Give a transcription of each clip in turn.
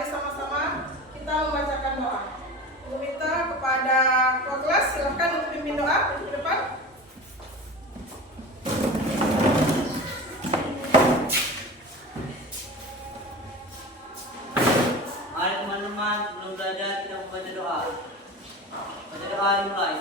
Mari sama-sama kita membacakan doa. Ibu minta kepada kelas silahkan untuk pimpin doa ke depan. Mari teman-teman, sebelum belajar kita membaca doa. Baca doa dimulai.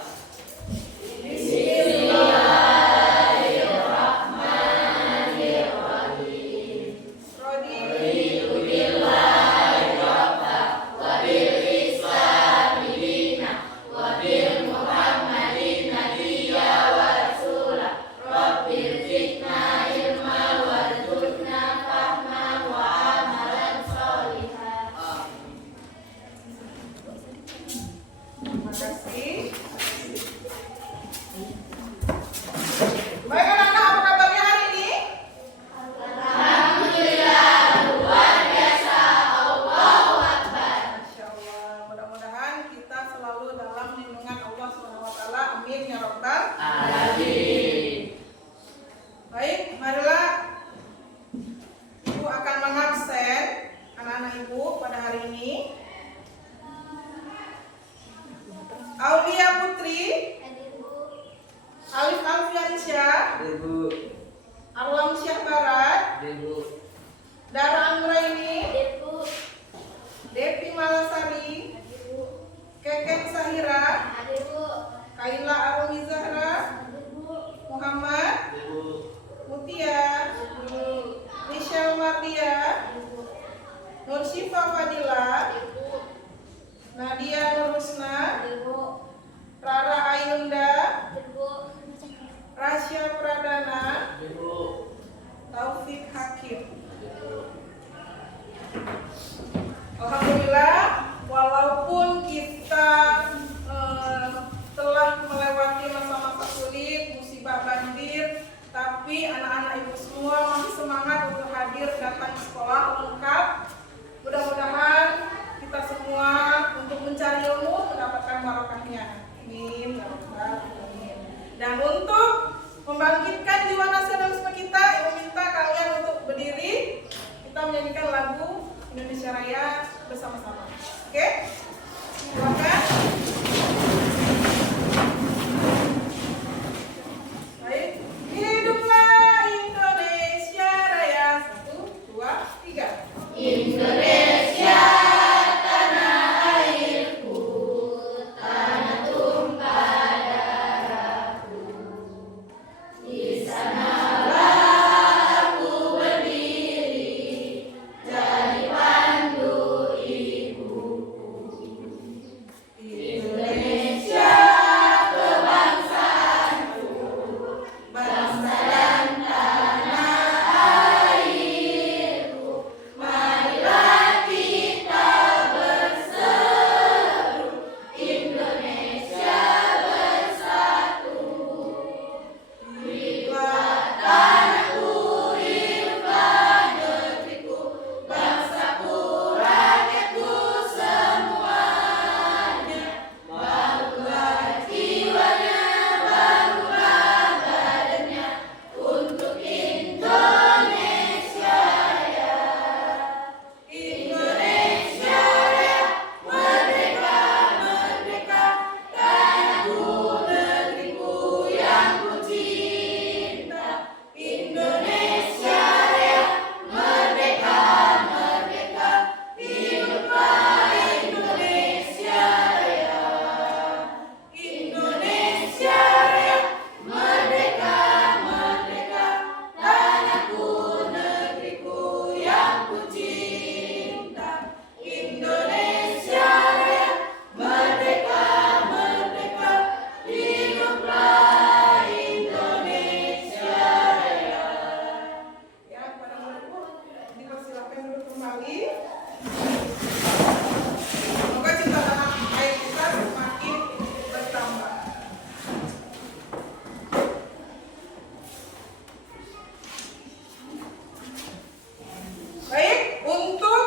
Terima kasih. Baik anak-anak, apa kabarnya hari ini? Alhamdulillah, luar biasa. Allahu Akbar. Masya Allah, mudah-mudahan kita selalu dalam lindungan Allah SWT. Amin ya Rabbal Alamin. Baik, marilah Ibu akan mengabsen anak-anak Ibu pada hari ini. Aulia Putri, Alif Alfiansyah, Ibu, Arlam Syah Barat, Ibu, Dara Anggraini, Depi Malasari, Keken Sahira, Kaila Arumi Zahra, Muhammad, Ibu, Mutia, Michelle Mardia, Nur Syifa Fadila, Nadia Nur Husna, Rara Ayunda, Rasya Pradana, Ibu, Taufik Hakim. Alhamdulillah, walaupun kita telah melewati masa-masa sulit, musibah banjir, tapi anak-anak Ibu semua masih semangat untuk hadir datang ke sekolah lengkap. Mudah-mudahan kita semua untuk mencari ilmu mendapatkan barokahnya. Amin ya Rabbal Alamin. Dan untuk membangkitkan jiwa nasionalisme kita, Ibu minta kalian untuk berdiri. Kita menyanyikan lagu Indonesia Raya bersama-sama. Oke? Silakan. Baik. Hiduplah Indonesia Raya. 1, 2, 3. Indonesia, tanah airku, tanah tumpah darahku. Di sanalah aku berdiri, jadi pandu ibuku. Indonesia, kebangsaanku, bangsa dan tanah airku. Marilah kita berseru, Indonesia bersatu. Hiduplah tanahku, hiduplah negeriku, bangsaku, rakyatku semuanya. Bangunlah jiwanya, bangunlah badannya, untuk Indonesia Raya. Indonesia Raya, merdeka, merdeka, tanahku, negeriku yang ku cinta. Indonesia Raya, merdeka, merdeka, hiduplah Indonesia Raya. Indonesia Raya, merdeka, merdeka, tanahku, negeriku yang ku cinta. Indonesia Raya, merdeka, merdeka, hiduplah Indonesia Raya. Ya, kepada murid-ibu dipersilakan duduk kembali. Semoga cinta tanah air kita semakin bertambah. Baik, untuk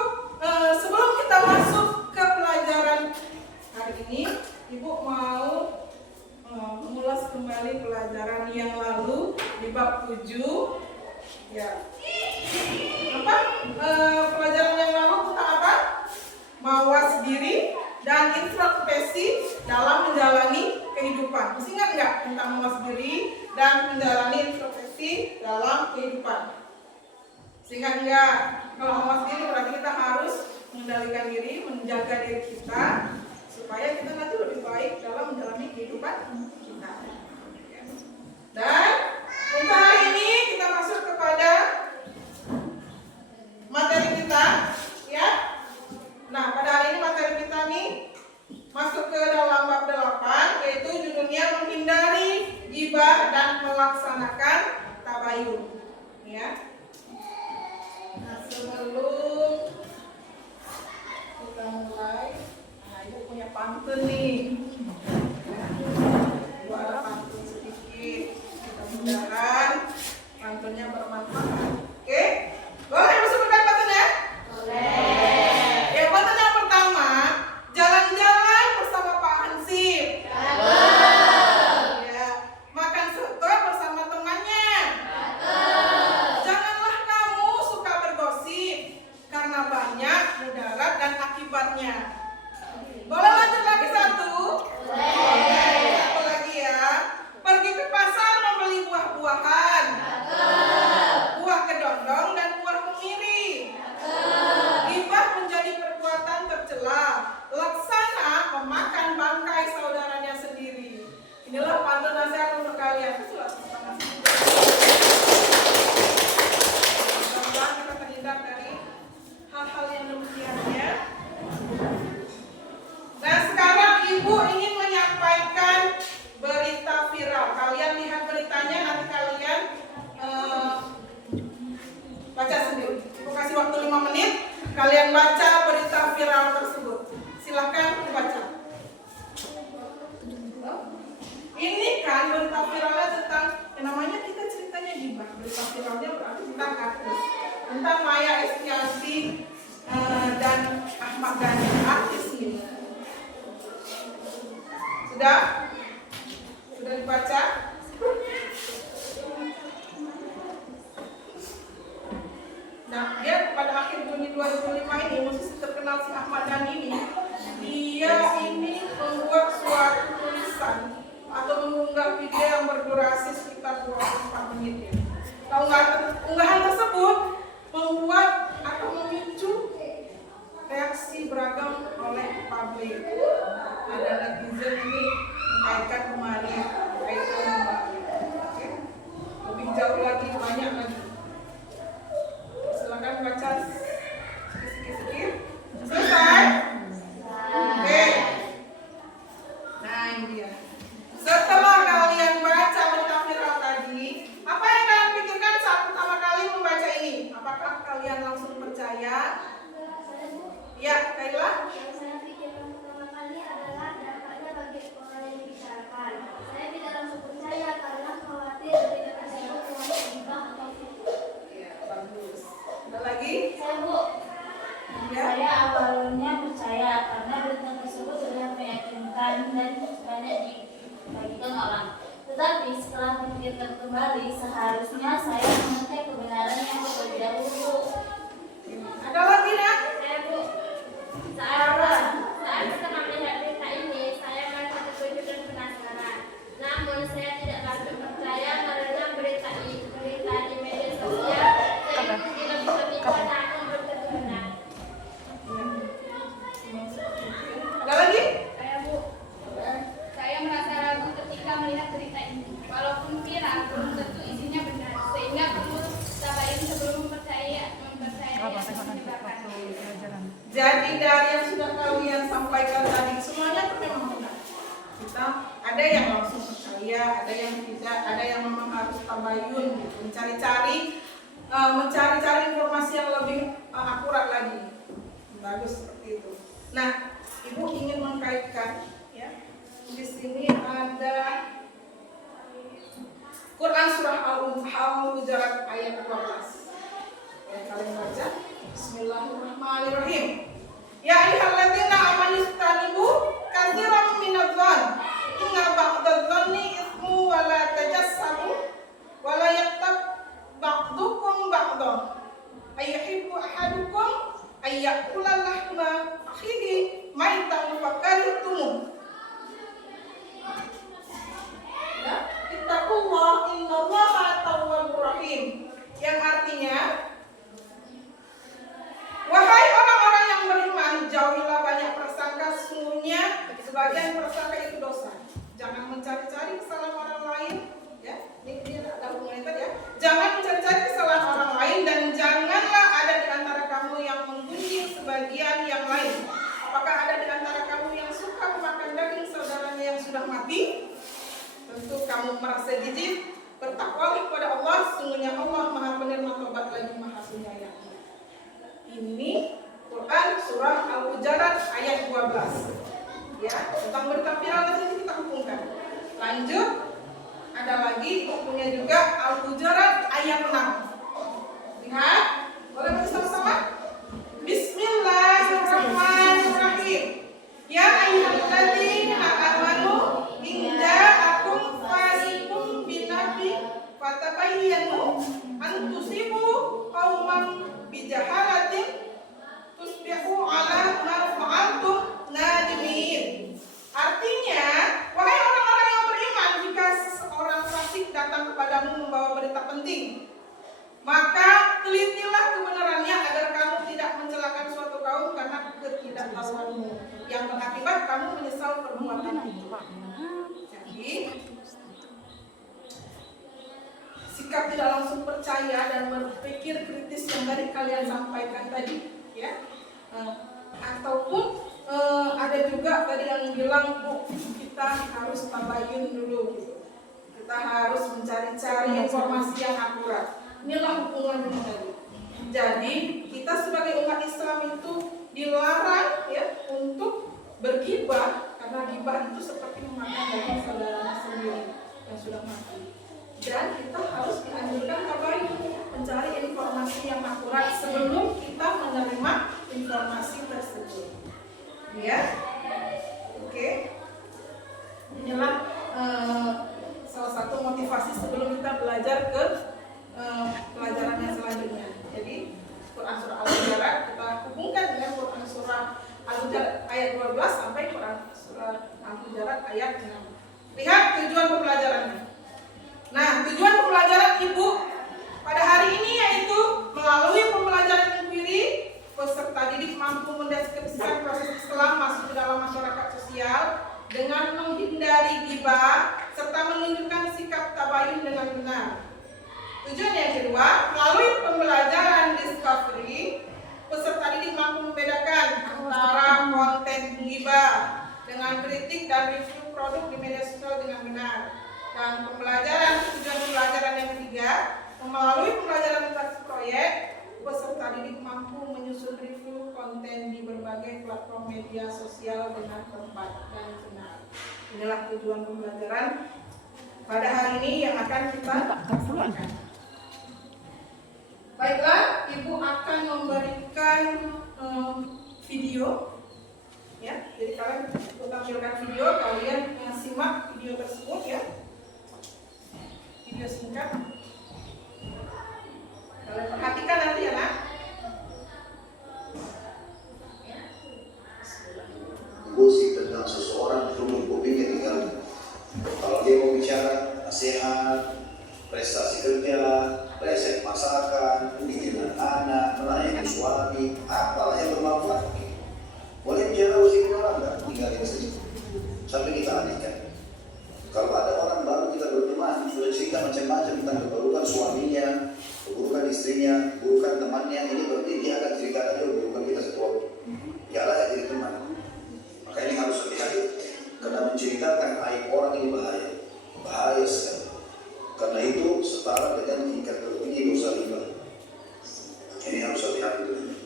sebelum kita masuk ke pelajaran hari ini, Ibu mau mengulas kembali pelajaran yang lalu di bab 7. Ya. Pelajaran yang lalu Ingat enggak? Kalau awas diri berarti kita harus mengendalikan diri, menjaga diri kita supaya kita nanti lebih baik dalam menjalani kehidupan kita. Dan untuk hari ini kita masuk kepada materi kita, ya. Nah, pada hari ini materi kita nih masuk ke dalam bab 8, yaitu judulnya menghindari ghibah dan melaksanakan tabayun, ya. Nah, sebelum kita mulai, Ibu punya pantun nih. Ibu ada pantun sedikit. Mudah-mudahan pantunnya bermanfaat. Oke? Boleh Ibu sebutkan pantunnya? Boleh. Ya, pantun yang pertama, jalan-jalan bersama Pak Hansip. Ya, makan soto bersama temannya. Janganlah kamu suka bergosip karena banyak mudarat dan akibatnya. Boleh lanjut lagi satu? Boleh. Satu lagi ya. Pergi ke pasar membeli buah-buahan. Buah kedondong dan buah kemiri. Ghibah menjadi perbuatan tercela. Laksana memakan bangkai saudaranya sendiri. Inilah pantun nasihat untuk kalian. Mudah-mudahan kita terhindar dari hal-hal yang demikian, ya. Nah, sekarang Ibu ingin menyampaikan berita viral. Kalian lihat beritanya, nanti kalian baca sendiri. Ibu kasih waktu 5 menit, kalian baca berita viral tersebut. Silakan dibaca. Ini kan berita viralnya tentang yang namanya kita ceritanya ghibah. Berita viralnya berarti tentang artis, tentang Maya Estianty dan Ahmad Dhani, artis ini. Sudah dibaca? Nah, dia pada akhir Juni 2005 ini, musisi terkenal si Ahmad Dhani ini, dia ini membuat suatu tulisan atau mengunggah video yang berdurasi sekitar 24 menit. Nah, unggahan tersebut membuat atau memicu reaksi beragam oleh publik. Ada netizen ini mengkaitkan kembali, Oke. Lebih jauh lagi, banyak lagi. Silakan baca sedikit-sedikit. Selesai? Oke. Nah, ini dia. Setelah kalian baca berita viral tadi, apa yang kalian pikirkan saat pertama kali membaca ini? Apakah kalian langsung percaya? Ya, Kayla? Yang saya pikirkan pertama kali adalah dampaknya bagi orang yang dibicarakan. Saya tidak langsung percaya karena khawatir berita tersebut mengandung ghibah atau fitnah. Ya, bagus. Ada lagi? Saya Bu, Ya. saya awalnya percaya karena berita tersebut sudah meyakinkan dan banyak dibagikan orang. Tetapi setelah memikirkan kembali, seharusnya saya mengetahui kebenaran yang terlebih dahulu. Ada lagi, Nak? Saya Bu, saat pertama melihat berita ini, saya merasa terkejut dan penasaran. Namun saya tidak langsung percaya karena berita di media sosial saya tidak bisa bicara namun belum tentu benar. Ada lagi? Saya Bu, saya merasa ragu ketika melihat berita ini. Walaupun viral, belum tentu isinya benar, sehingga perlu tabayun sebelum mempercayai atau menyebarkan. Jadi dari yang sudah kalian sampaikan tadi, semuanya itu memang benar. Kita ada yang langsung percaya, ada yang tidak, ada yang memang harus tabayun, gitu. mencari-cari informasi yang lebih akurat lagi. Bagus seperti itu. Nah, Ibu ingin mengkaitkan, ya. Di sini ada Quran surah Al-Hujurat ayat 12. Yang kalian baca. Bismillahirrahmanirrahim. Ya ayyuhalladzina amanu istanibu katsiran minadh-dhann. Inna ba'dadh-dhanni itsmu wa la tajassabu wa la yaqtab ba'dukum ba'dhan. Ayyuhibbu ahadukum ayyakula lahma akhihi maitan fakarihtum. Ya, ittaqullah innallaha tawwabur rahim. Yang artinya sebagian yang lain. Apakah ada di antara kamu yang suka memakan daging saudaranya yang sudah mati? Tentu kamu merasa jijik. Bertakwalah kepada Allah, sungguhnya Allah Maha Penerima Taubat lagi Maha Penyayang. Ini Quran surah Al-Hujurat ayat 12. Ya, tentang berita viral nanti kita hukumkan. Lanjut, ada lagi hukumnya juga Al-Hujurat ayat 6. Lihat, boleh baca sama-sama? Bismillahirrahmanirrahim. Ya ayyuhalladzina amanu in ja'akum fasiqun binaba'in fatabayyanu an tusibu qauman bijahalatin tusbihu ala ma fa'altum nadimin. Artinya, wahai orang-orang yang beriman, jika seorang fasik datang kepadamu membawa berita penting, maka telitilah kebenarannya agar kamu tidak mencelakakan suatu kaum karena ketidaktahuanmu yang berakibat kamu menyesal perbuatan itu. Jadi, sikap tidak langsung percaya dan berpikir kritis yang tadi kalian sampaikan tadi, ya. Ataupun ada juga tadi yang bilang, Bu, kita harus tabayun dulu gitu. Kita harus mencari-cari informasi yang akurat. Inilah hubungan ini tadi. Jadi kita sebagai umat Islam itu dilarang ya untuk bergibah, karena gibah itu seperti memakan daging saudara sendiri yang sudah mati. Dan kita harus dianjurkan tabayun, mencari informasi yang akurat sebelum kita menerima informasi tersebut. Ya, oke. Inilah salah satu motivasi sebelum kita belajar ke pelajaran yang selanjutnya. Jadi Quran surah Al-Hujurat kita hubungkan dengan Quran surah Al-Hujurat ayat 12 sampai Quran surah Al-Hujurat ayat 6. Lihat tujuan pembelajarannya. Nah, tujuan pembelajaran Ibu pada hari ini yaitu melalui pembelajaran empiri, peserta didik mampu mendeskripsikan proses Islam masuk ke dalam masyarakat sosial dengan menghindari ghibah serta menunjukkan sikap tabayun dengan benar. Tujuan yang kedua, melalui pembelajaran discovery, peserta didik mampu membedakan antara konten ghibah dengan kritik dan review produk di media sosial dengan benar. Dan tujuan pembelajaran yang ketiga, melalui pembelajaran berbasis proyek, peserta didik mampu menyusun review konten di berbagai platform media sosial dengan tepat dan benar. Inilah tujuan pembelajaran pada hari ini yang akan kita laksanakan. Baiklah, Ibu akan memberikan video, ya. Jadi kalian tampilkan video, kalian simak video tersebut, ya. Video singkat. Kalian perhatikan nanti ya, Nak. Gosip tentang seseorang itu kupingnya tinggal. Kalau dia mau bicara nasihat, prestasi kerja, resep masakan, bimbingan anak, melayani suami, apalah yang bermanfaat. Boleh bicara gosip orang enggak? Tinggalin saja. Sampai kita alihkan. Kalau ada orang baru kita berteman, sudah cerita macam-macam tentang keburukan suaminya, keburukan istrinya, keburukan temannya, ini berarti dia akan ceritakan juga keburukan kita satu waktu. Biarlah ya jadi teman. Maka ini harus hati-hati. Karena menceritakan aib orang ini bahaya. Bahaya sekali. Karena itu setara dengan tingkat tertinggi dosa riba. Ini harus hati-hati dulu.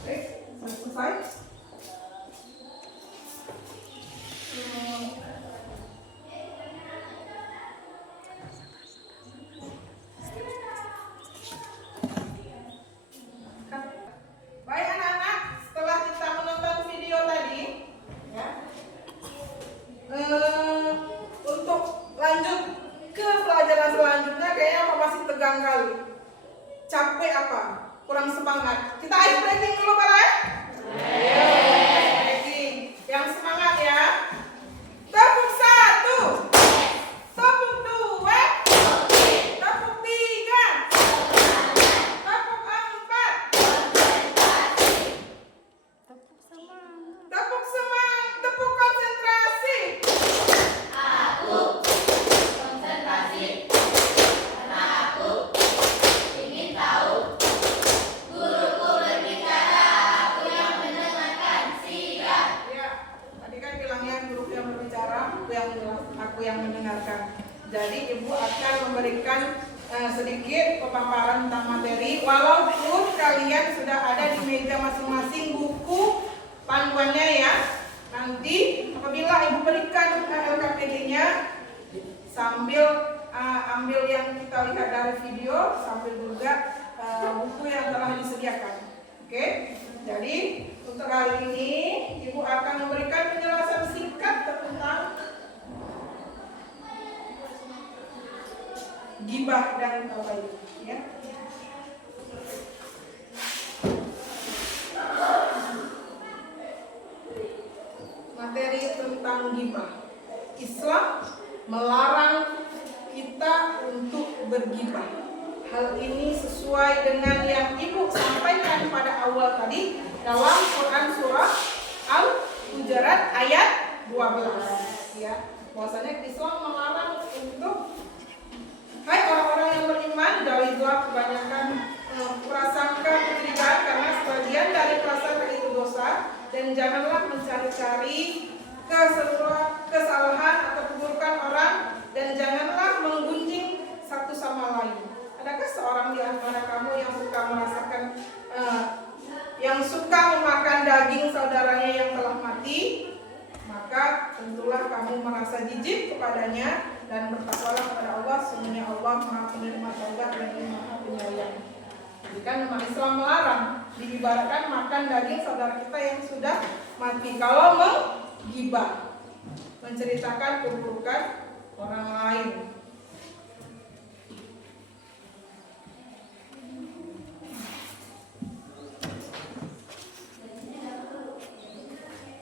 Oke, selesai. Baik anak-anak, setelah kita menonton video tadi, ya, untuk lanjut ke pelajaran selanjutnya kayaknya masih tegang kali, capek apa, kurang semangat. Kita ice breaking dulu Pak ya? Breaking, yang semangat ya. Tepuk 1, tepuk 2, tepuk 3, tepuk 4, tepuk semangat, tepuk konsentrasi. Aku konsentrasi karena aku ingin tahu sedikit pemaparan tentang materi. Walaupun kalian sudah ada di meja masing-masing buku panduannya ya. Nanti apabila ibu berikan LKPD-nya sambil ambil yang kita lihat dari video, sambil juga buku yang telah disediakan. Oke? Jadi untuk kali ini ibu akan memberikan penjelasan singkat tentang gibah dan tabayun, ya. Materi tentang gibah. Islam melarang kita untuk bergibah. Hal ini sesuai dengan yang ibu sampaikan pada awal tadi dalam Quran surah Al-Hujurat ayat 12, ya. Bahwasanya Islam melarang untuk hai orang-orang yang beriman, jauhilah kebanyakan prasangka kecurigaan karena sebagian dari prasangka itu dosa, dan janganlah mencari-cari kesalahan atau keburukan orang, dan janganlah menggunjing satu sama lain. Adakah seorang di antara kamu yang suka merasakan yang suka memakan daging saudaranya yang telah mati? Maka tentulah kamu merasa jijik kepadanya dan bertakwalah kepada Allah, sesungguhnya Allah Maha Penerima Taubat dan Maha Penyayang. Jadi kan memang Islam melarang diibaratkan makan daging saudara kita yang sudah mati. Kalau menggibah, menceritakan keburukan orang lain.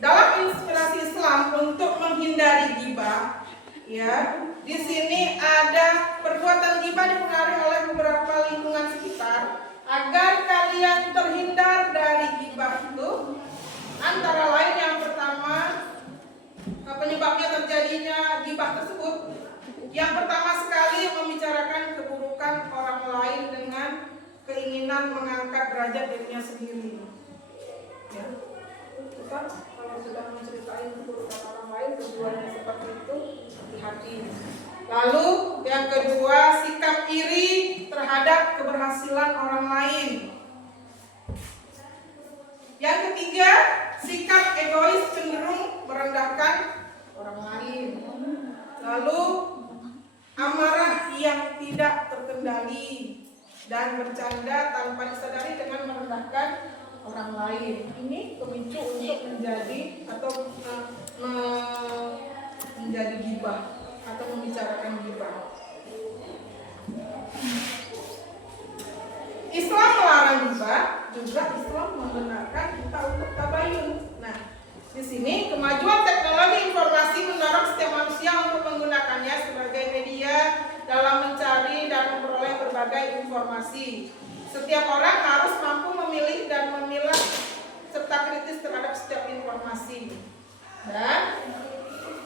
Dalam inspirasi Islam untuk menghindari gibah, ya, di sini ada perbuatan gibah dipengaruhi oleh beberapa lingkungan sekitar. Agar kalian terhindar dari gibah itu, antara lain yang pertama, penyebabnya terjadinya gibah tersebut. Yang pertama sekali membicarakan keburukan orang lain dengan keinginan mengangkat derajat dirinya sendiri. Ya. Kita kalau sudah menceritain keburukan orang lain, tujuannya seperti itu, hati-hati. Lalu yang kedua, sikap iri terhadap keberhasilan orang lain. Yang ketiga, sikap egois cenderung merendahkan orang lain. Lalu amarah yang tidak terkendali dan bercanda tanpa disadari dengan merendahkan orang lain. Ini pemicu untuk menjadi atau menjadi gibah atau membicarakan gibah. Islam melarang gibah, juga Islam membenarkan kita untuk tabayun. Nah, di sini kemajuan teknologi informasi mendorong setiap manusia untuk menggunakannya sebagai media dalam mencari dan memperoleh berbagai informasi. Setiap orang harus mampu memilih dan memilah serta kritis terhadap setiap informasi. Dan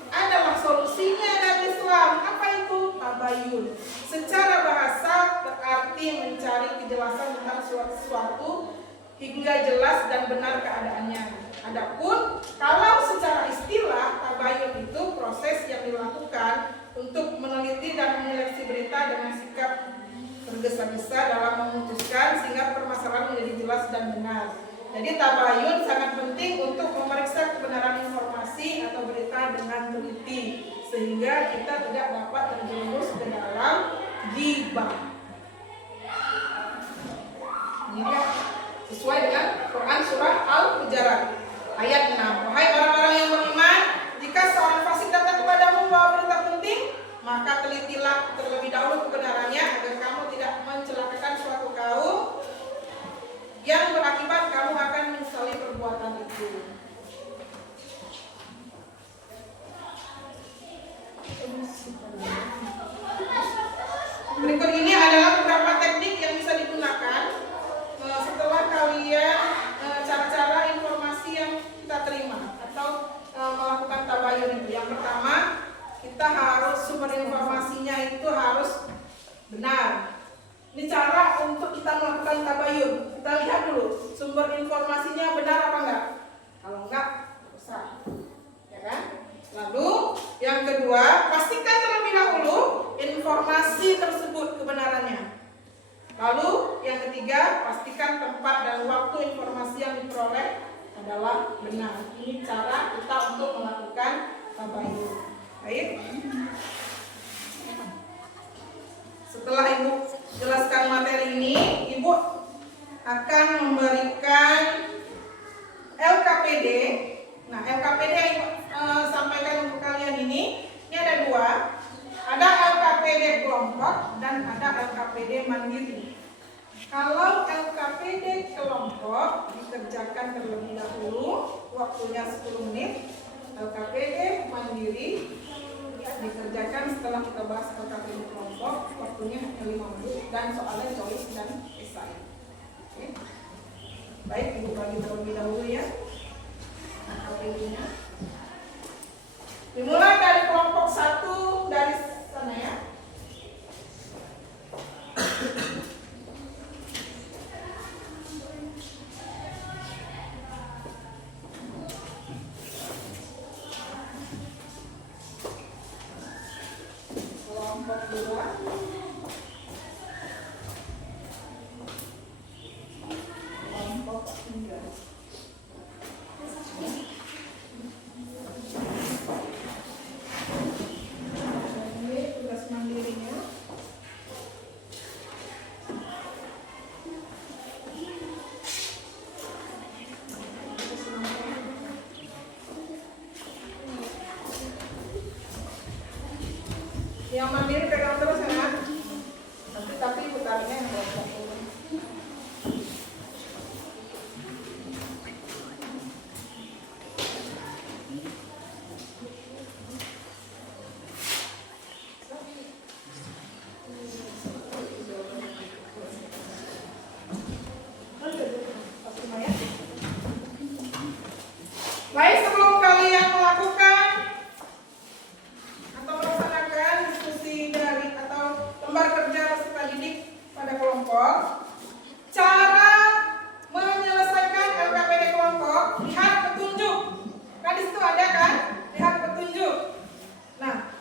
adalah solusinya dari Islam. Apa itu? Tabayun. Secara bahasa berarti mencari kejelasan tentang sesuatu hingga jelas dan benar keadaannya. Adapun kalau secara istilah, tabayun itu proses yang dilakukan untuk meneliti dan menyeleksi berita dengan sikap tergesa-gesa dalam memutuskan sehingga permasalahan menjadi jelas dan benar. Jadi tabayun sangat penting untuk memeriksa kebenaran informasi atau berita dengan teliti sehingga kita tidak dapat terjerumus ke dalam gibah. Ini sesuai dengan Quran surah Al-Hujurat ayat 6. Wahai orang-orang yang beriman, jika seorang fasik datang kepadamu membawa berita penting, maka telitilah terlebih dahulu kebenarannya agar kamu tidak mencelakakan suatu kaum yang berakibat kamu akan menyesali perbuatan itu. Berikut ini adalah beberapa teknik yang bisa digunakan setelah kalian cara-cara informasi yang kita terima atau melakukan tabayun itu. Yang pertama, kita harus sumber informasinya itu harus benar. Ini cara untuk kita melakukan tabayun. Kita lihat dulu sumber informasinya benar apa enggak. Kalau enggak, usah, ya kan? Lalu yang kedua, pastikan terlebih dahulu informasi tersebut kebenarannya. Lalu yang ketiga, pastikan tempat dan waktu informasi yang diperoleh adalah benar. Ini cara kita untuk melakukan tabayun. Baik. Setelah Ibu jelaskan materi ini, Ibu akan memberikan LKPD. Nah, LKPD yang Ibu sampaikan untuk kalian ini ada dua. Ada LKPD kelompok dan ada LKPD mandiri. Kalau LKPD kelompok dikerjakan terlebih dahulu, waktunya 10 menit. LKPD mandiri dikerjakan setelah kita bahas LKPD kelompok, waktunya hanya 5 menit dan soalnya choice dan esai. Oke. Baik, Ibu bagi terlebih dahulu ya LKPD-nya. Dimulai dari kelompok 1 dari sana ya. Kelompok 2. Kelompok 3. Ini tugas mandirinya. Yang mandiri pegang terus ya, nanti tapi putarinya yang kelompok dulu. Baik, sebelum kalian melakukan atau melaksanakan diskusi dari atau lembar kerja peserta didik pada kelompok, cara menyelesaikan LKPD kelompok, lihat petunjuk. Kan di situ ada kan? Lihat petunjuk. Nah,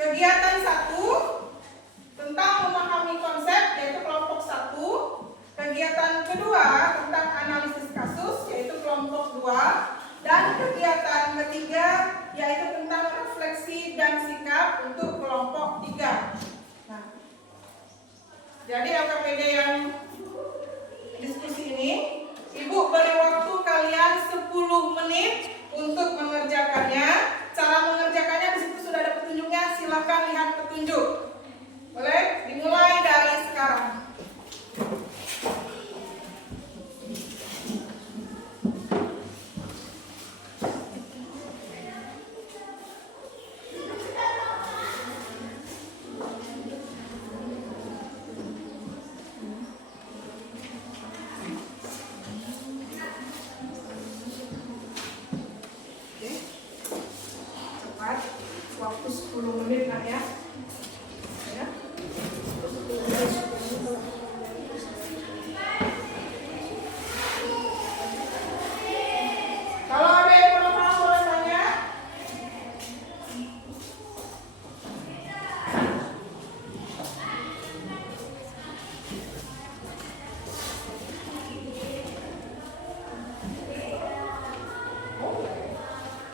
kegiatan 1 tentang memahami konsep yaitu kelompok 1. Kegiatan kedua tentang analisis kasus yaitu kelompok 2. Dan kegiatan ketiga yaitu tentang refleksi dan sikap untuk kelompok 3. Nah, jadi LKPD yang diskusi ini, Ibu beri waktu kalian 10 menit untuk mengerjakannya. Cara mengerjakannya di situ sudah ada petunjuknya. Silakan lihat petunjuk. Boleh? Dimulai dari sekarang. Cepat, waktu 10 menit nak ya. Ya. Kalau ada yang belum paham boleh tanya.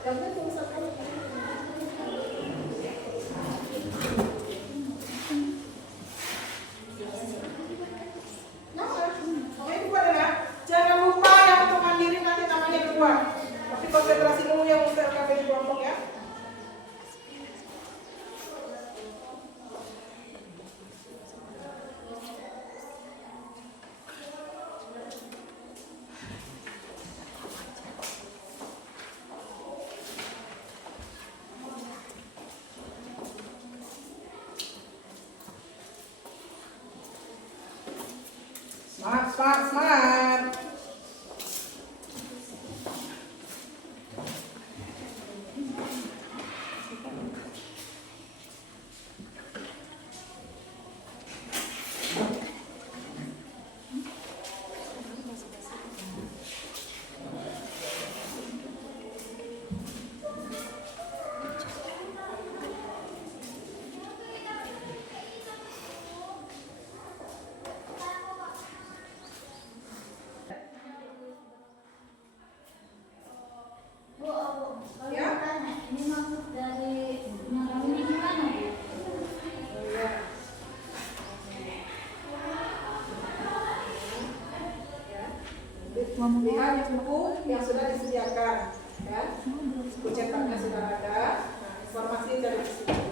Yang penting sekali. Jangan lupa yang untuk mandiri nanti namanya keluar. Tapi konsentrasi dulu yang untuk LKPD kelompok ya. Semangat, semangat, semangat. Lihat buku yang sudah disediakan, ya. Buku cetaknya sudah ada. Nah, informasi dari sini.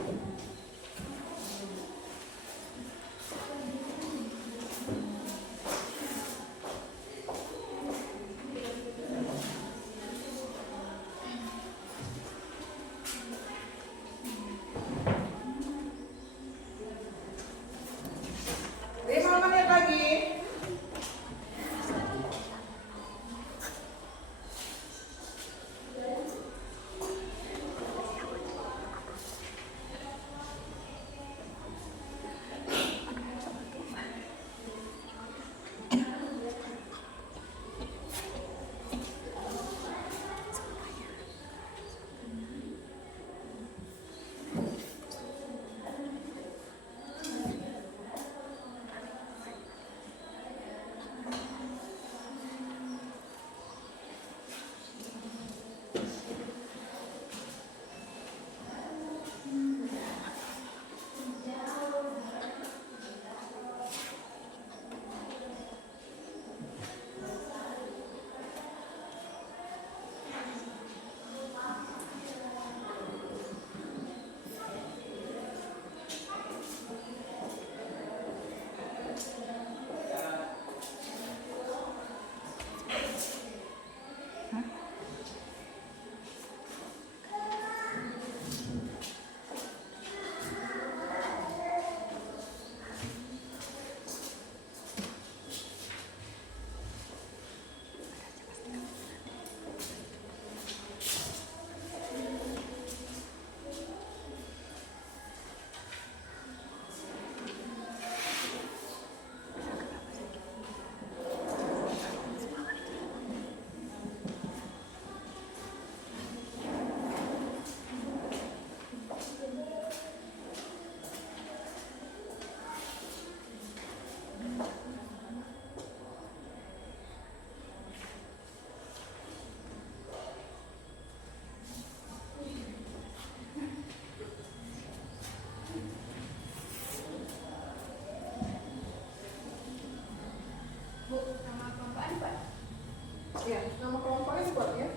Ya, nama kelompoknya dibuat ya.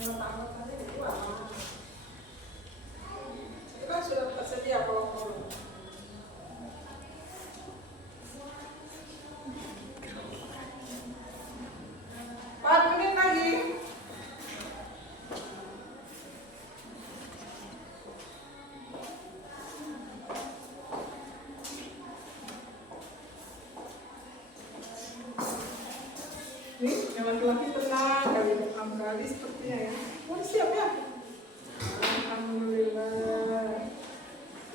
Anggota-anggotanya dibuat. Itu kan sudah tersedia kelompok. Pak, menit lagi. Nih, yang laki-laki tenang kali pertama kali sepertinya ya. Oh, siap ya? Alhamdulillah.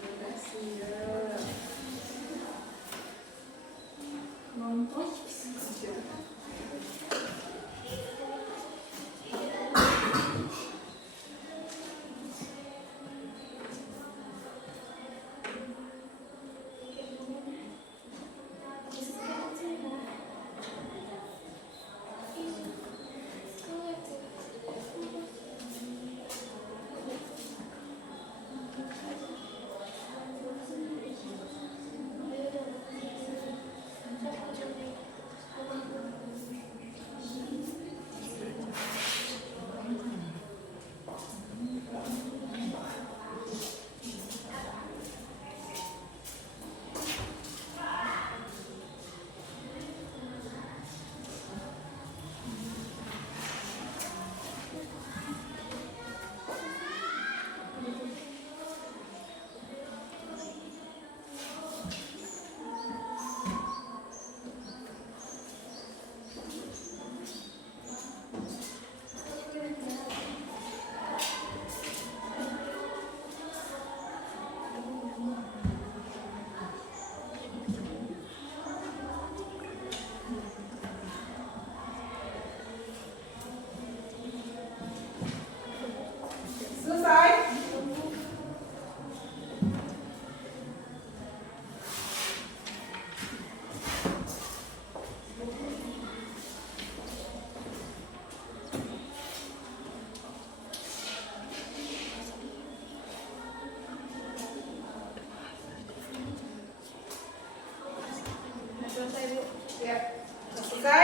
Sudah siap. Nonton siap. Selesai, Bu. Ya, selesai.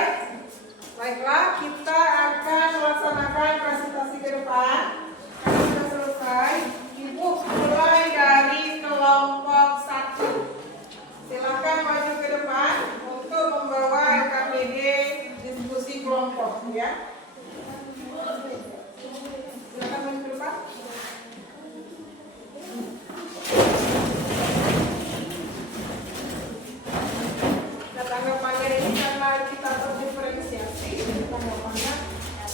Baiklah, kita akan melaksanakan presentasi ke depan. Kalau sudah selesai, Ibu mulai dari kelompok 1. Silakan maju ke depan untuk membawa LKPD diskusi kelompok, ya. Silakan maju ke depan. Tanggapannya ini karena kita terdiferensiasi, tanggapannya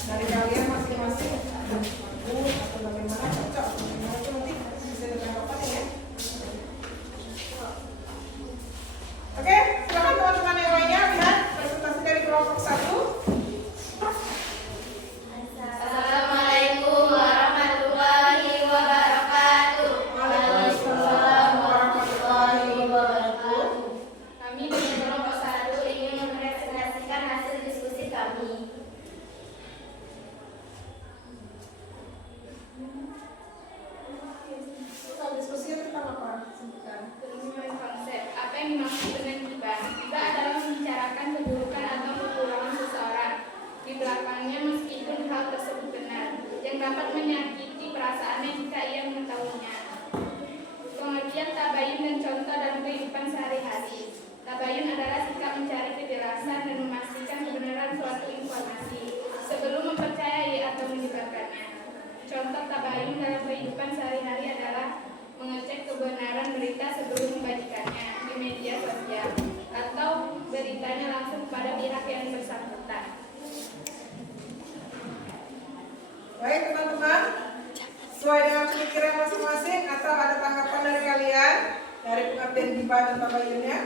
dari kalian masing-masing bagus atau bagaimana, cocok atau bagaimana, itu nanti bisa ditanggapannya, ya. Oke, silakan teman-teman yang lainnya lihat presentasi dari kelompok 1. Assalamualaikum warahmatullahi wabarakatuh. Waalaikumsalam warahmatullahi wabarakatuh. Kami dari kelompok 1 ingin mempresentasikan hasil diskusi kami. Diskusinya tentang apa? Sebutkan. Dengan konsep apa yang dimaksud dengan gibah? Gibah adalah membicarakan keburukan atau kekurangan seseorang di belakangnya meskipun hal tersebut benar, yang dapat menyakiti perasaannya jika ia mengetahuinya. Pengertian tabayun dan contoh dalam kehidupan sehari-hari. Tabayun adalah sikap mencari kejelasan dan memastikan kebenaran suatu informasi sebelum mempercayai atau menyebarkannya. Contoh tabayun dalam kehidupan sehari-hari adalah mengecek kebenaran berita sebelum membagikannya di media sosial atau beritanya langsung pada pihak yang bersangkutan. Baik teman-teman, sesuai dengan pemikiran masing-masing atau ada tanggapan dari kalian dari pengertian gibah dan tabayunnya?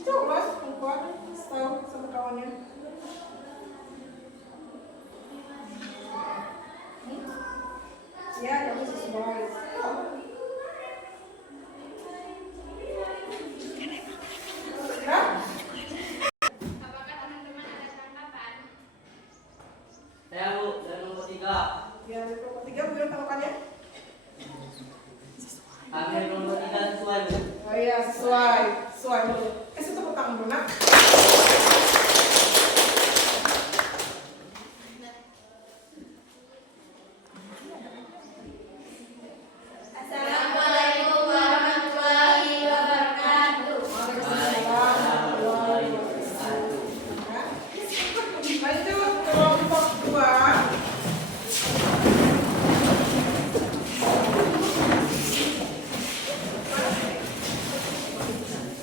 Coba perempuan tahu sama kawannya. Ya, kamu sesuai. Nah, Apakah teman-teman ada tanggapan? Saya Bu, dari nomor 3. ya dari kelompok 3 bagaimana tanggapannya? Kami dari nomor 3 sesuai Bu. Oh iya, sesuai. Sesuai. Kasih tepuk tangan dulu, Nak. Assalamualaikum warahmatullahi wabarakatuh. Lanjut kelompok 2.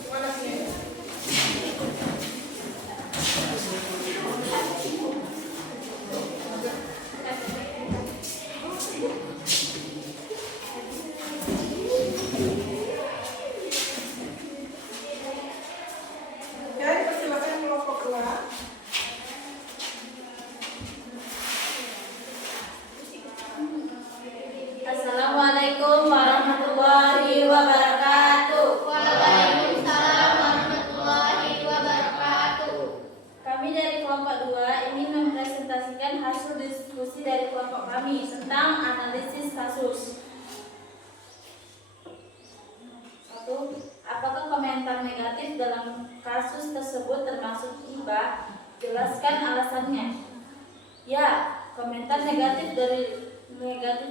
Mana sini? Jadi persilakan kelompok 2. Assalamualaikum warahmatullahi wabarakatuh. Waalaikumsalam warahmatullahi wabarakatuh. Kami dari kelompok 2 ingin mempresentasikan hasil diskusi dari kelompok kami tentang analisis kasus. 1. Apakah komentar negatif dalam kasus tersebut termasuk gibah? Jelaskan alasannya. Ya, komentar negatif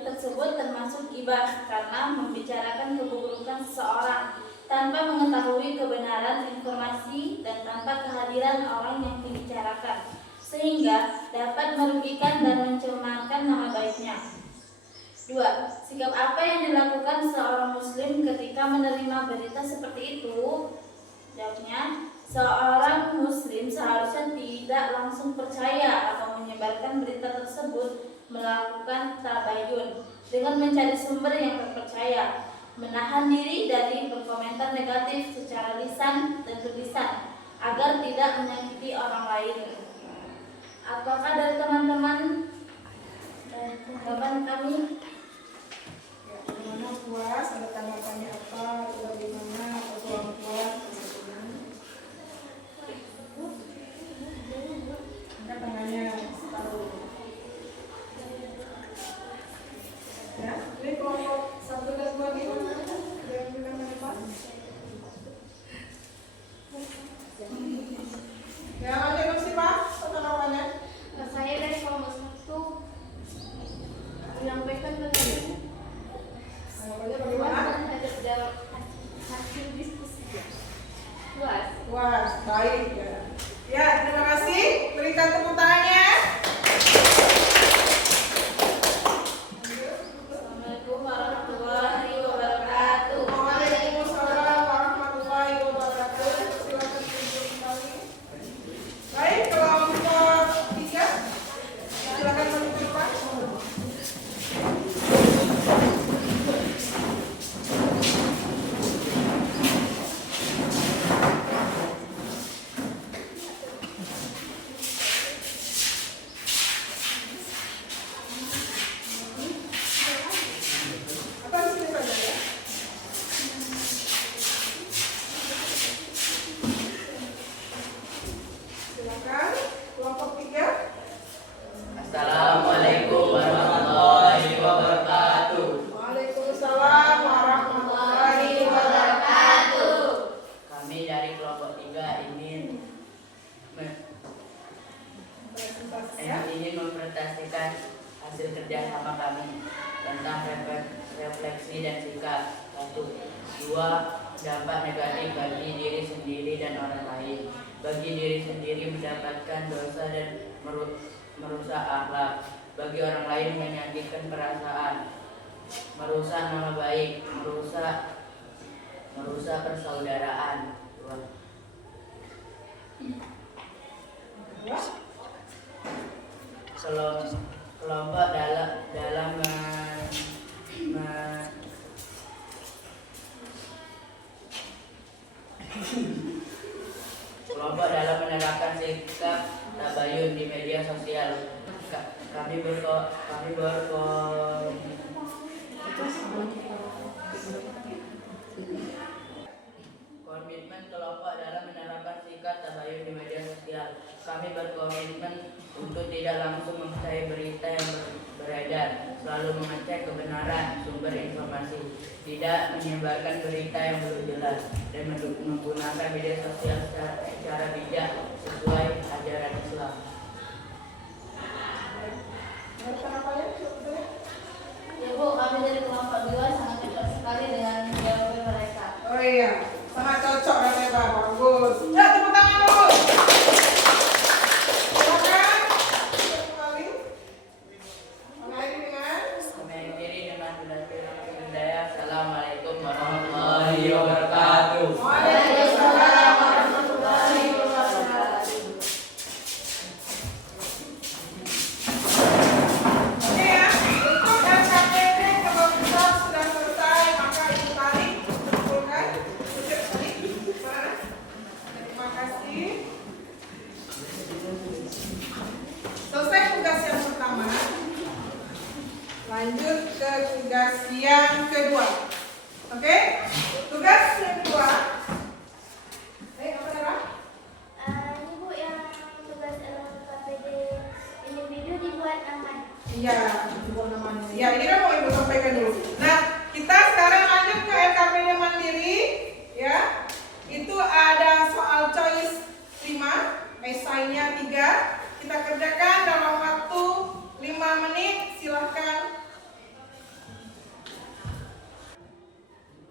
tersebut termasuk gibah karena membicarakan keburukan seseorang tanpa mengetahui kebenaran informasi dan tanpa kehadiran orang yang dibicarakan, sehingga dapat merugikan dan mencemarkan nama baiknya. 2. Sikap apa yang dilakukan seorang muslim ketika menerima berita seperti itu? Jawabnya, seorang muslim seharusnya tidak langsung percaya atau menyebarkan berita tersebut, melakukan tabayun dengan mencari sumber yang terpercaya, menahan diri dari berkomentar negatif secara lisan dan tulisan agar tidak menyakiti orang lain. Apakah dari teman-teman tanggapan kami? Ya, bagaimana puas? Ada tanggapannya apa? Atau bagaimana? Atau kurang puas? Angkat tangannya. Taruh. Ya, ini kelompok 1 dan 2 gimana? Ada yang bilang apa? hasil diskusi. Puas. Puas, baik ya. Ya, terima kasih. Berikan tepuk tangannya. Assalamualaikum warahmatullahi wabarakatuh. Waalaikumsalam warahmatullahi wabarakatuh. Silakan duduk kembali. Baik, kelompok 3. Silakan maju ke depan. Apa di sini saja ya? Silakan kelompok 3. Assalamualaikum warahmatullahi wabarakatuh. Waalaikumsalam warahmatullahi wabarakatuh. Kami dari kelompok 3 ingin mempresentasikan hasil kerjasama kami tentang refleksi dan sikap. 1. 2. Dampak negatif bagi diri sendiri dan orang lain. Bagi diri sendiri mendapatkan dosa dan merusak akhlak. Bagi orang lain menyakitkan perasaan, merusak nama baik, merusak persaudaraan. 2. Kelompok dalam menerapkan sikap tabayun di media sosial. Kami komitmen kelompok dalam menerapkan sikap tabayun di media sosial. Kami berkomitmen untuk tidak langsung mempercayai berita yang beredar, selalu mengecek kebenaran sumber informasi, tidak menyebarkan berita yang belum jelas, dan menggunakan media sosial secara bijak sesuai ajaran Islam. Ya Bu, kami dari kelompok 2 sangat cocok sekali dengan jawaban mereka. Oh iya, sangat cocok katanya Pak. Bagus. Ya, tepuk tangan dulu. Silakan. Kembali. Mengakhiri dengan budaya. Assalamualaikum warahmatullahi wabarakatuh. Waalaikumsalam warahmatullahi wabarakatuh. Oke ya, untuk LKPD kalau kita sudah selesai, maka ibu tarik, kumpulkan, mana? Terima kasih. Selesai tugas yang pertama. Lanjut ke tugas yang kedua. Oke? Tugas yang kedua. Apa Dara? Ini Bu yang tugas LKPD individu dibuat aman. Iya, buat namanya. Ya, ini kan mau ibu sampaikan dulu. Nah, kita sekarang lanjut ke LKPD mandiri, ya. Itu ada soal choice 5, esainya 3. Kita kerjakan dalam waktu 5 menit. Silahkan.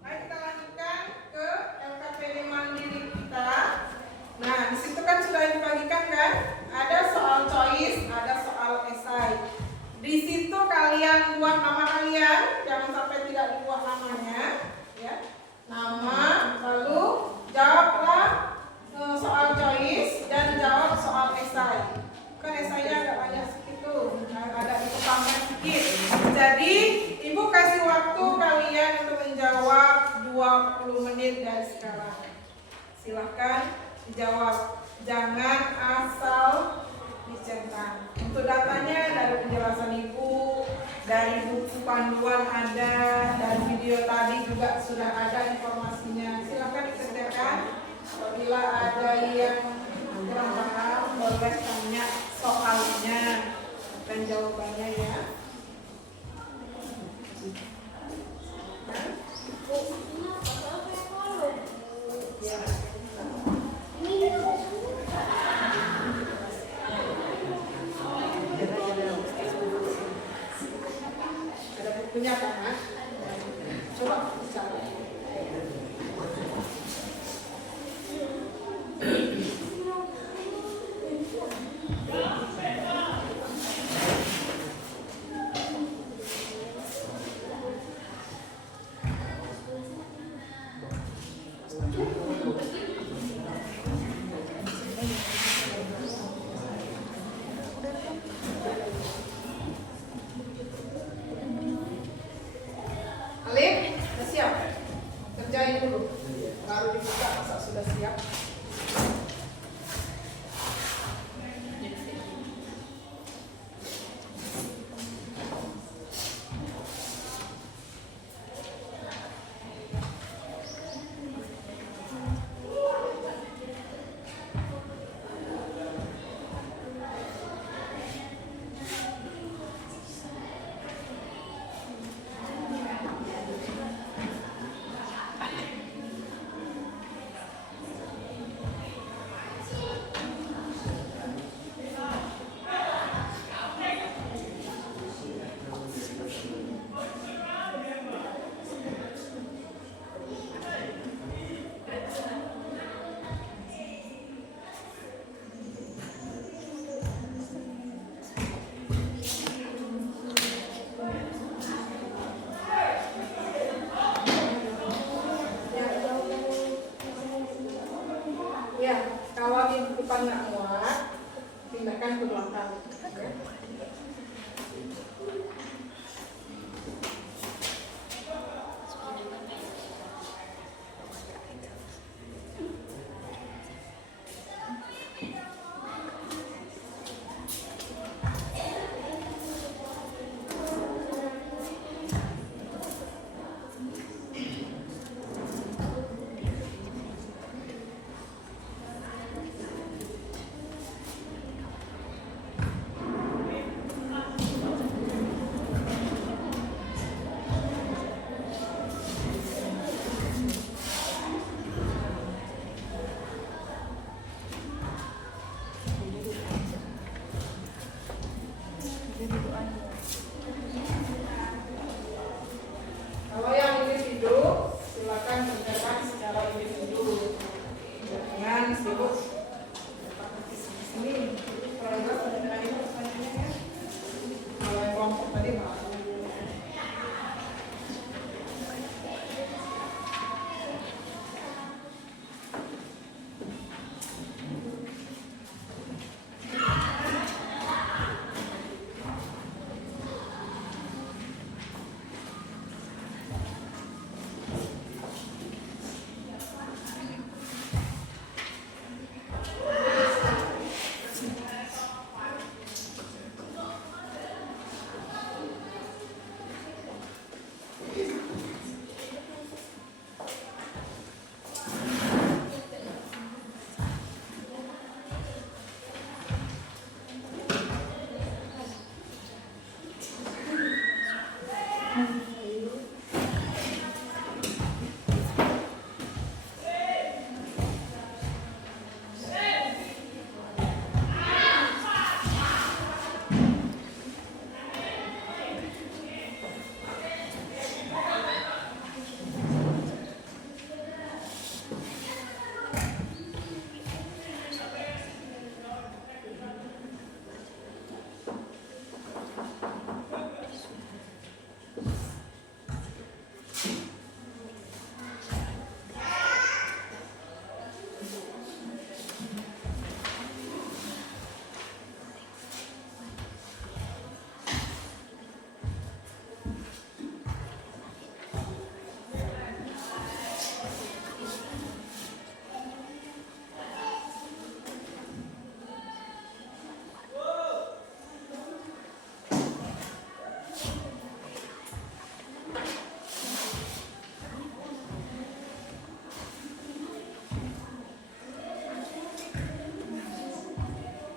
Baik, kita lanjutkan ke LKPD mandiri kita. Nah, di situ kan sudah dibagikan kan? Ada soal choice, ada soal esai. Di situ kalian buat nama kalian, jangan sampai tidak dibuat namanya, ya. Nama, lalu jawablah soal choice dan jawab soal esai. Kan esainya agak banyak segitu, ada di kepangnya sedikit. Jadi ibu kasih waktu kalian untuk menjawab 20 menit dari sekarang. Silahkan dijawab, jangan asal dicetak. Untuk datanya dari penjelasan ibu, dari buku panduan ada, dan video tadi juga sudah ada informasinya. Silahkan dikerjakan. Apabila ada yang kurang paham, boleh tanya soalnya dan jawabannya ya. Ada bukunya kan? Coba bicara. Ya, kalau di depan nggak muat, pindahkan ke belakang. Ya. Kalau yang individu, silakan bergerak secara individu. Jangan sibuk di sini. Kalau enggak, dengan ini pertanyaannya ya. Kalau yang kelompok tadi maaf.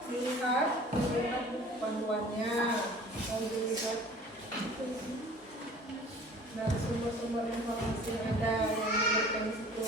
Dilihat panduannya, dan dilihat dari sumber-sumber informasi yang ada yang diberikan di situ.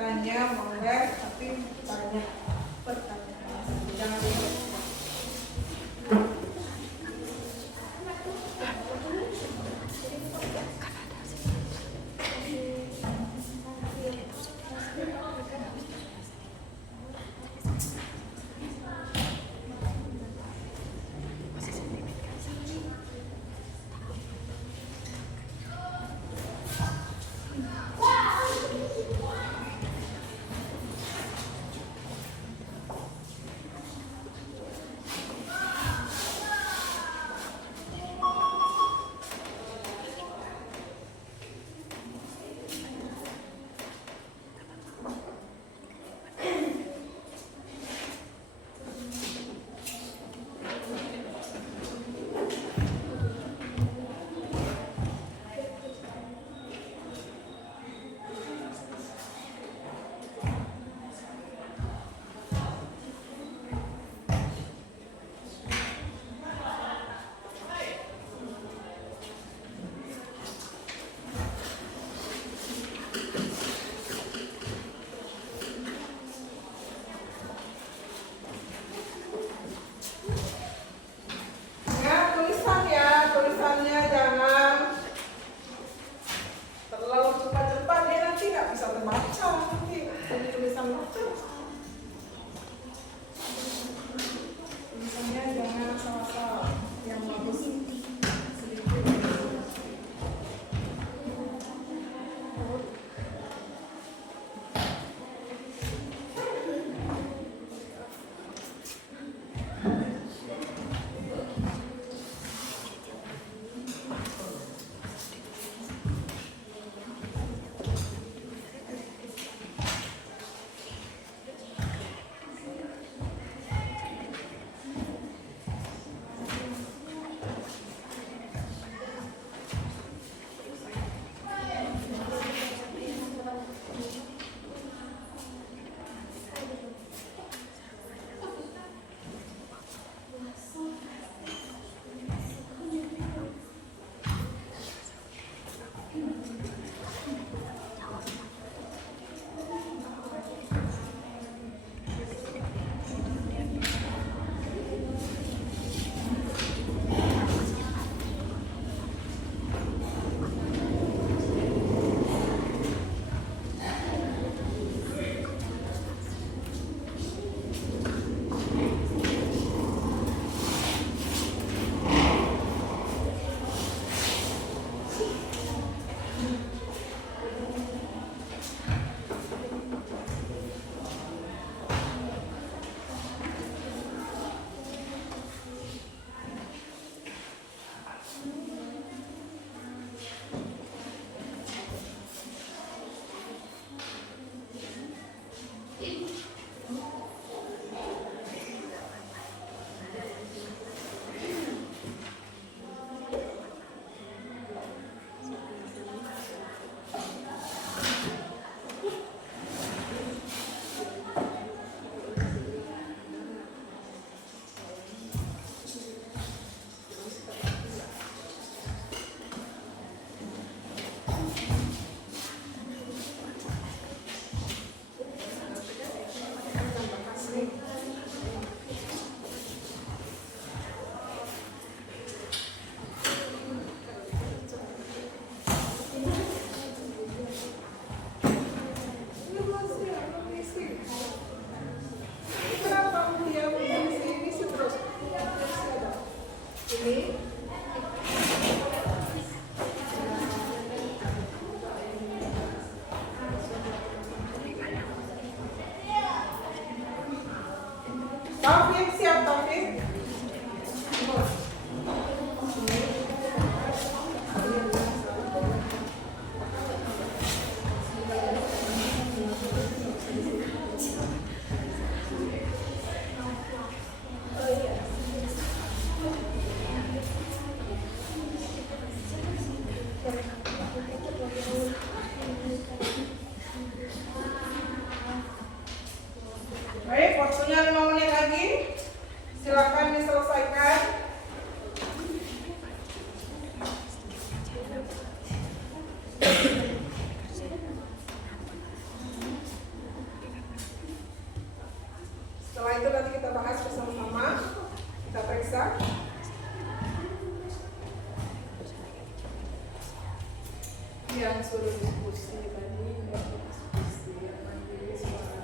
bertanya boleh, tapi banyak pertanyaan. Jangan lupa. Tulisannya jangan terlalu cepat-cepat, dia nanti nggak bisa terbaca, nanti tulisan baca. Tulisannya jangan salah-salah, yang bagus sedikit. Taufik, siap Taufik? Baik, waktunya 5 menit lagi. Silakan diselesaikan. itu nanti kita bahas bersama-sama. Kita periksa. Yang suruh diskusi tadi, nggak diskusi, yang mandiri suara.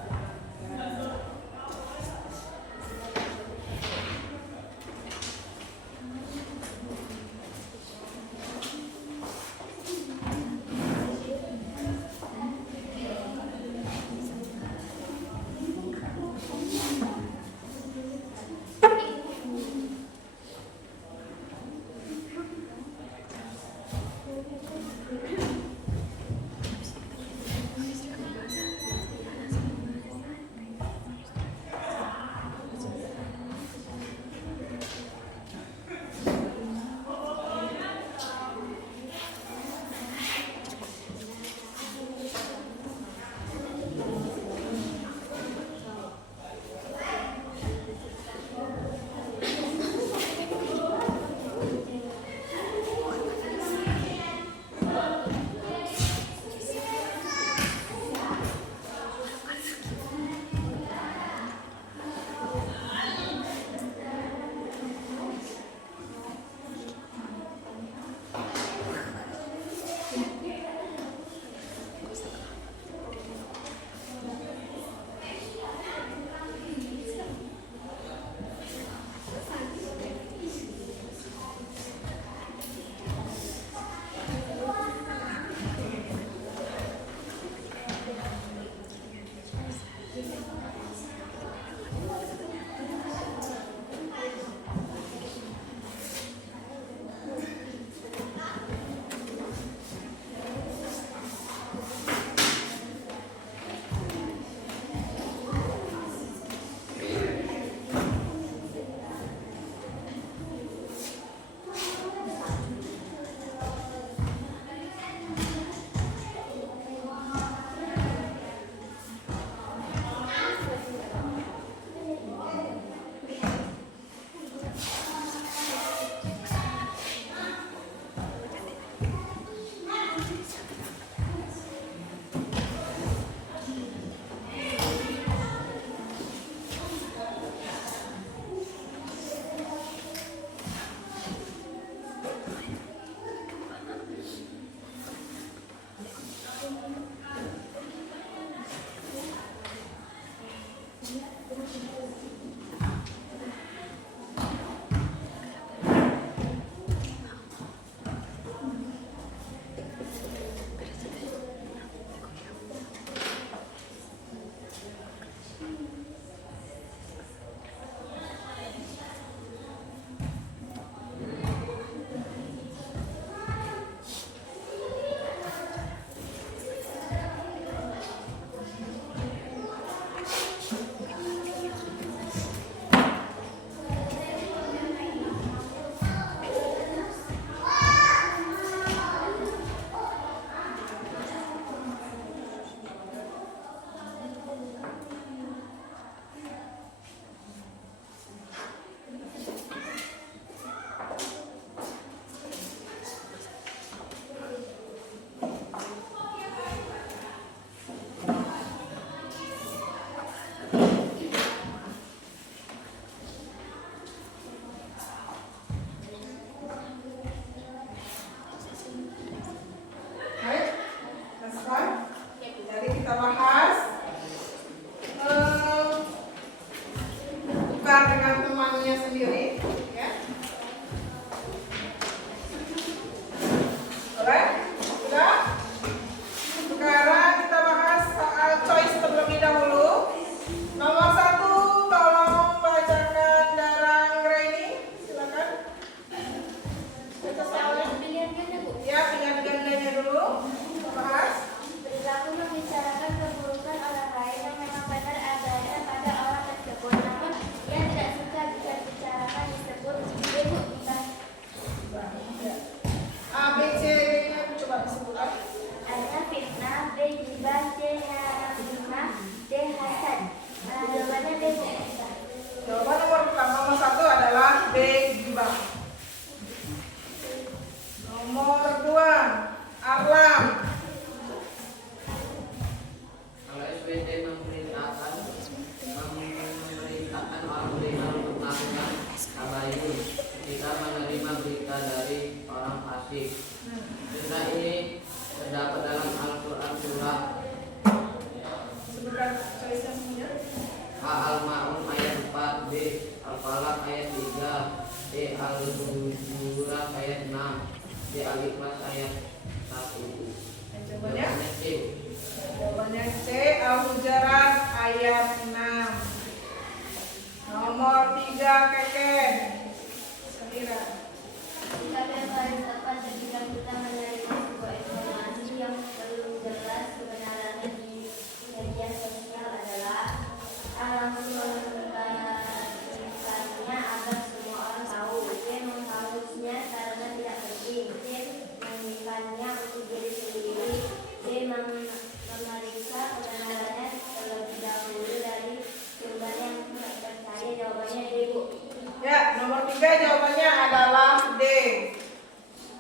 jawabannya adalah D.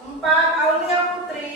4. Aulia Putri.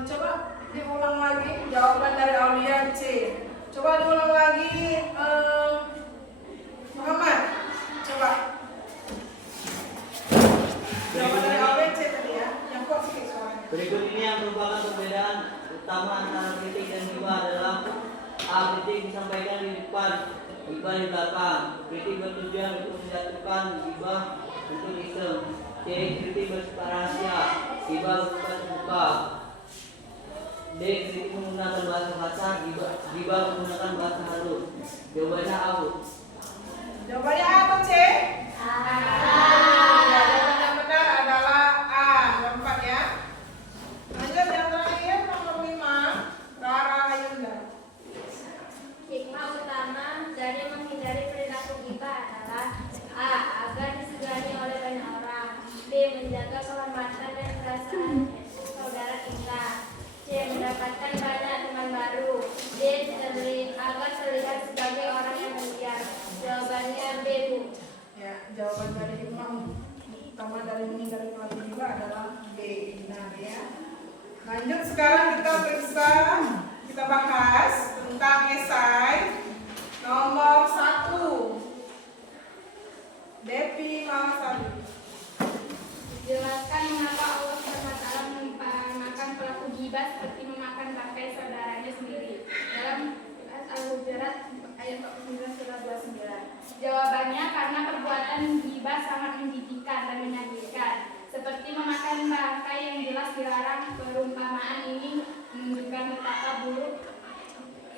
Coba diulang lagi jawaban dari Aulia C. Coba diulang lagi Muhammad. Coba. Jawaban dari Aulia C tadi ya. Yang kok sih soalnya. Berikut ini yang merupakan perbedaan utama antara kritik dan hibah adalah A. Kritik disampaikan di depan, hibah di belakang. Kritik bertujuan untuk menjatuhkan, hibah untuk iseng. C. Kritik bersifat rahasia, hibah bersifat terbuka. D. Kritik menggunakan bahasa kasar, hibah menggunakan bahasa halus. Jawabannya A. Jawabannya apa, C? A. Ya, jawaban yang benar adalah A. Keempat ya. Lanjut yang terakhir nomor 5. Rara Ayunda. Hikmah utama dari menghindari perilaku ghibah adalah A. Agar disegani oleh banyak orang. B. Menjaga kehormatan dan perasaan saudara kita. C. Mendapatkan banyak teman baru. D. Agar terlihat sebagai orang yang pendiam. Jawabannya B, Bu. Ya, jawaban dari hikmah utama dari menghindari perilaku ghibah adalah B. Benar ya. Lanjut sekarang kita bahas tentang esai nomor 1. Devi Malasari. Jelaskan mengapa Allah SWT memakan pelaku ghibah seperti memakan bangkai saudaranya sendiri dalam Al-Hujurat ayat 49 surah 29. Jawabannya karena perbuatan ghibah sangat menjijikkan dan menyakitkan, seperti memakan bangkai yang jelas dilarang. Perumpamaan ini menunjukkan betapa buruk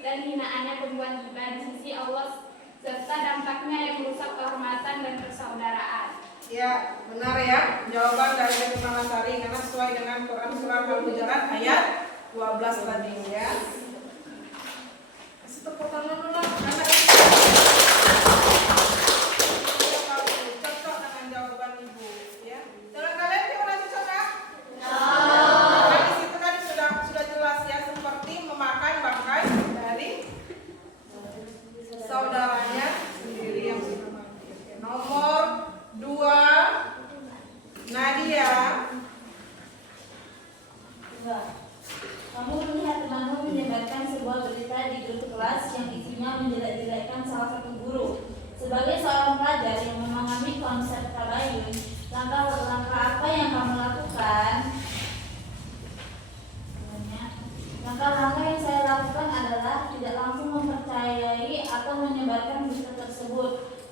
dan hinaannya perbuatan ghibah di sisi Allah serta dampaknya yang merusak kehormatan dan persaudaraan. Ya, benar ya. Jawaban dari Devi Malasari karena sesuai dengan Quran surah Al-Hujurat ayat 12 tadi ya. Kasih tepuk tangan dulu lah, karena cocok dengan jawaban Ibu ya. Dengan kalian gimana cocok? Nah, di situ kan sudah jelas ya, seperti memakan bangkai dari saudaranya sendiri yang sudah mati. Oke, nomor 2 Nadia. Kamu melihat temanmu menyebarkan sebuah berita di grup kelas yang isinya menjelek-jelekkan salah satu guru. Sebagai seorang pelajar yang memahami konsep tabayun, langkah-langkah apa yang kamu lakukan? Langkah-langkah yang saya lakukan adalah tidak langsung mempercayai atau menyebarkan berita tersebut,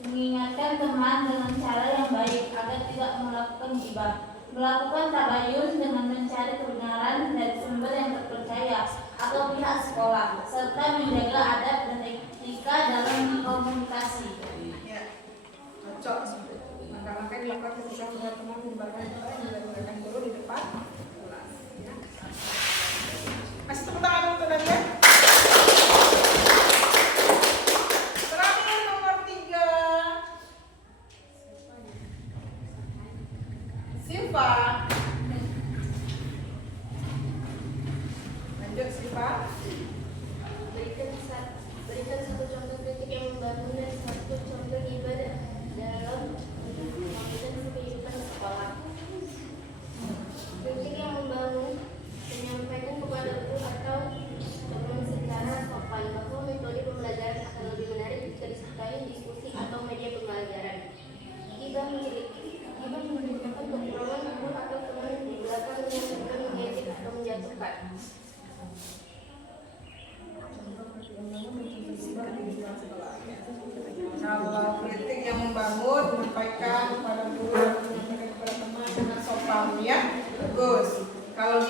mengingatkan teman dengan cara yang baik agar tidak melakukan ghibah, melakukan tabayun dengan mencari kebenaran dari sumber yang terpercaya atau pihak sekolah, serta menjaga adab dan etika dalam berkomunikasi. Ya, cocok. Langkah-langkah yang dilakukan ketika melihat teman menyebarkan berita yang dilakukan guru di depan kelas. Ya. Kasih tepuk tangan untuk Nadia. Terakhir nomor 3. Siva. Lanjut Siva. Berikan satu contoh kritik yang membangun dan satu contoh ibadah dalam mengembangkan kehidupan sekolah. Kritik yang membangun menyampaikan kepada guru atau teman secara sopan bahwa metode pembelajaran akan lebih menarik jika disertai diskusi atau media pembelajaran. Hibah menunjukkan kekurangan guru atau teman di belakang yang akan mengejek atau menjatuhkan.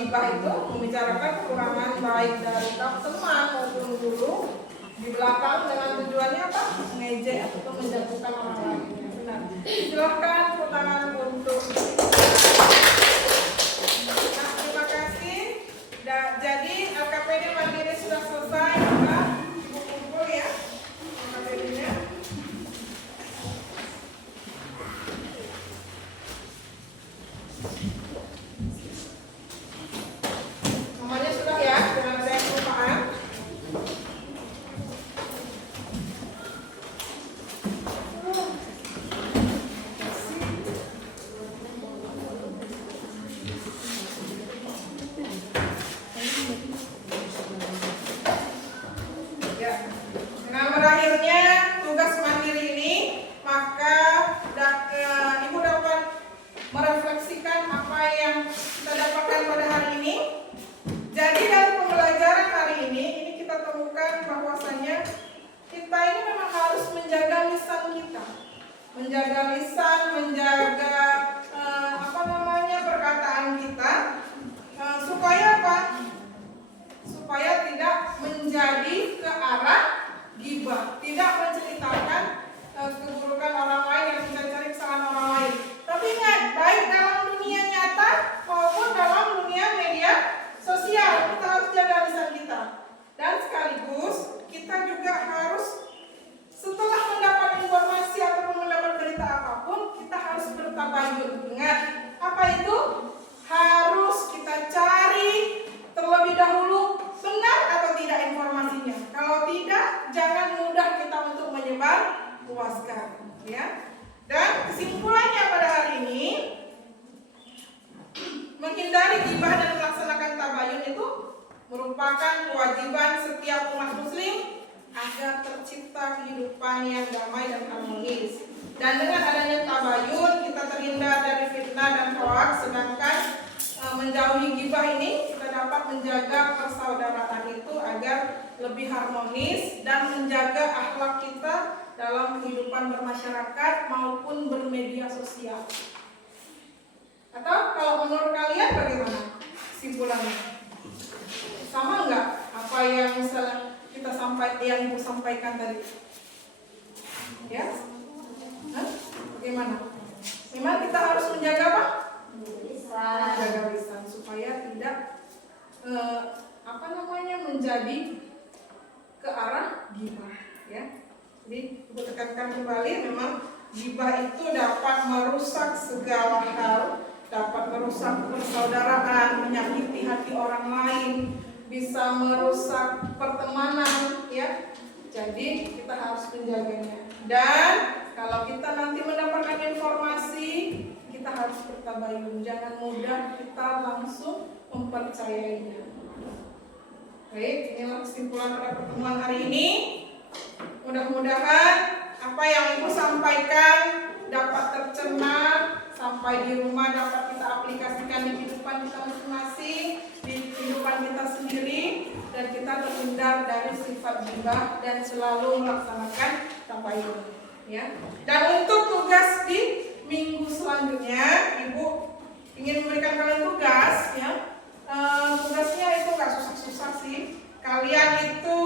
gibah itu membicarakan kekurangan baik dari teman maupun guru di belakang dengan tujuannya apa? Mengejek atau menjatuhkan orang lain. Benar. Silahkan tepuk tangan untuk. Nah, terima kasih. Jadi LKPD mandiri sudah selesai. Maka ibu kumpul ya LKPD-nya. Semuanya sudah ya, jangan ada yang kelupaan. Ya, dengan berakhirnya tugas mandiri ini, maka Ibu dapat merefleksikan apa yang kita dapatkan pada hari ini. Jadi dari pembelajaran hari ini kita temukan bahwasanya kita ini memang harus menjaga lisan kita, menjaga lisan, menjaga perkataan kita, supaya apa? Supaya tidak menjadi ke arah ghibah, tidak menceritakan keburukan orang lain yang kita cari kesalahan orang lain. Tapi ingat, baik dalam dunia nyata maupun dalam dunia media sosial, kita harus jaga lisan kita. Dan sekaligus kita juga harus, setelah mendapat informasi ataupun mendapat berita apapun, kita harus bertabayun. Ingat, apa itu? Harus kita cari terlebih dahulu benar atau tidak informasinya. Kalau tidak, jangan mudah kita untuk menyebar luaskan, ya. Dan kesimpulannya pada hari ini, menghindari ghibah dan melaksanakan tabayun itu merupakan kewajiban setiap umat muslim agar tercipta kehidupan yang damai dan harmonis. Dan dengan adanya tabayun, kita terhindar dari fitnah dan hoaks. Sedangkan menjauhi ghibah ini, kita dapat menjaga persaudaraan itu agar lebih harmonis dan menjaga akhlak kita dalam kehidupan bermasyarakat maupun bermedia sosial. Atau kalau menurut kalian bagaimana kesimpulannya? Sama enggak apa yang misalnya yang Ibu sampaikan tadi? Ya? Hah? Bagaimana? Memang kita harus menjaga apa? Menjaga lisan supaya tidak menjadi ke arah ghibah, ya. Jadi Ibu tekankan kembali, memang ghibah itu dapat merusak segala hal, dapat merusak persaudaraan, menyakiti hati orang lain, bisa merusak pertemanan, ya. Jadi kita harus menjaganya. Dan kalau kita nanti mendapatkan informasi, kita harus bertabayun, jangan mudah kita langsung mempercayainya. Baik, inilah kesimpulan pada pertemuan hari ini. Mudah-mudahan apa yang Ibu sampaikan dapat tercerna, sampai di rumah dapat kita aplikasikan di kehidupan kita masing-masing, di kehidupan kita sendiri, dan kita terhindar dari sifat ghibah dan selalu melaksanakan tabayun, ya. Dan untuk tugas di minggu selanjutnya, Ibu ingin memberikan kalian tugas, ya. Tugasnya itu nggak susah-susah sih. Kalian itu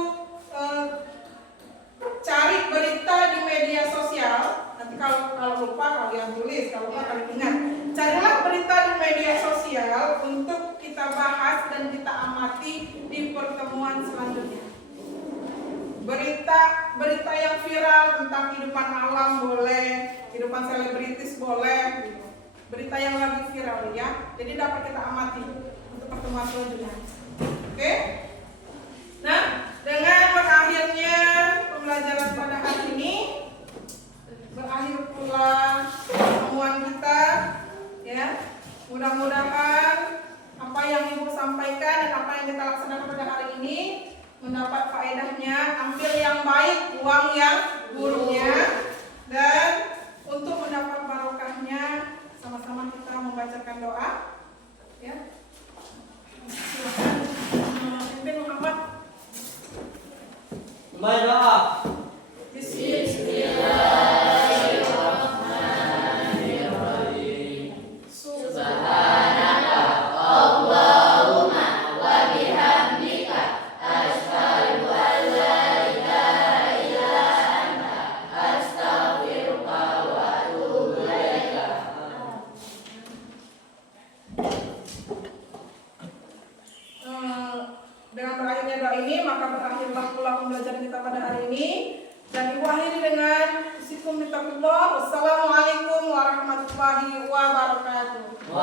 cari berita di media sosial. Nanti kalau lupa kalian tulis, kalau lupa kalian ingat. Carilah berita di media sosial untuk kita bahas dan kita amati di pertemuan selanjutnya. Berita yang viral tentang kehidupan alam boleh, kehidupan selebritis boleh, berita yang lagi viral, ya. Jadi dapat kita amati untuk pertemuan selanjutnya. Oke? Nah, dengan berakhirnya pembelajaran pada hari ini, berakhir pula pertemuan kita, ya. Mudah-mudahan apa yang Ibu sampaikan dan apa yang kita laksanakan pada hari ini mendapat faedahnya. Ambil yang baik, buang yang buruknya, dan untuk mendapat barokahnya, sama-sama kita membacakan doa, ya. Silakan, Pimpin Muhammad. Kembali doa. Subhanallah, Allahu kita pada hari ini. Dan Ibu akhiri dengan Wassalamualaikum warahmatullahi wabarakatuh.